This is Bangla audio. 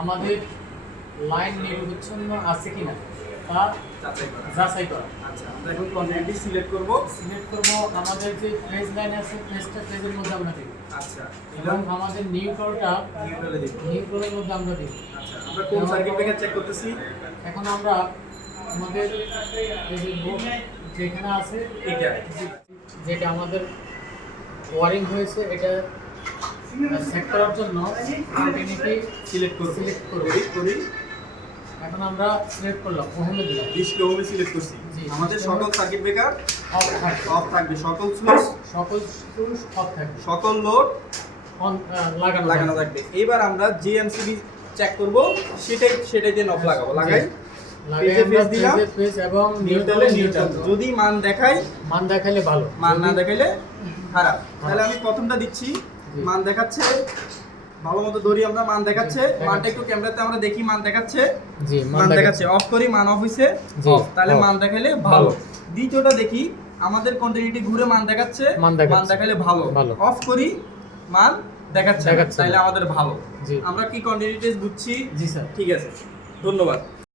আমাদের লাইন নিরবিচ্ছিন্ন আছে কিনা তা যাচাই করা। আচ্ছা আমরা এখন কোয়ান্টিটি সিলেক্ট করব। সিলেক্ট করব আমাদের যে ফেজ লাইন আছে ফেজটা ফেজের মধ্যে আমরা দিব। আচ্ছা এবং আমাদের নিউট্রালটা নিউট্রালে দিব। নিউট্রালের মধ্যে আমরা দিব। আচ্ছা আমরা কোন সার্কিট ব্রেকার চেক করতেছি? এখন আমরা আমাদের এই যে যেখানে আছে এটা। যেটা আমাদের ওয়ারিং হয়েছে এটা সেট করার জন্য কন্টিনিউটি সিলেক্ট Select করব। করি করি। এখন আমরা সিলেক্ট করলাম ওহমে দিলাম। 20 কিলো ওহমে সিলেক্ট করছি। আমাদের সকল সার্কিট ব্রেকার অফ থাকবে। অফ থাকবে। সকল সুইচ সকল স্ক্রুজ অফ থাকবে। সকল লোড অন লাগানো লাগানো থাকবে। এবার আমরা যে এমসিবি চেক করব। সেটাই সেটাই দিয়ে নব লাগাবো। লাগাই। দিলাম। এবং নিউট্রালে নিউট্রালে যদি মান দেখাই মান দেখাইলে ভালো। মান না দেখাইলে খারাপ। তাহলে আমি প্রথমটা দিচ্ছি। মান দেখাচ্ছে ভালো মতো ধরি আমরা মান দেখাচ্ছে। মানটা একটু ক্যামেরাতে আমরা দেখি মান দেখাচ্ছে। জি মান দেখাচ্ছে। অফ করি মান অফ হইছে। তাহলে মান দেখাইলে ভালো। দ্বিতীয়টা দেখি আমাদের কন্টিনিউটি ঘুরে মান দেখাচ্ছে। মান দেখাইলে ভালো। অফ করি মান দেখাচ্ছে। তাহলে আমাদের ভালো। আমরা কি কন্টিনিউটি বুঝছি? জি স্যার। ঠিক আছে। ধন্যবাদ।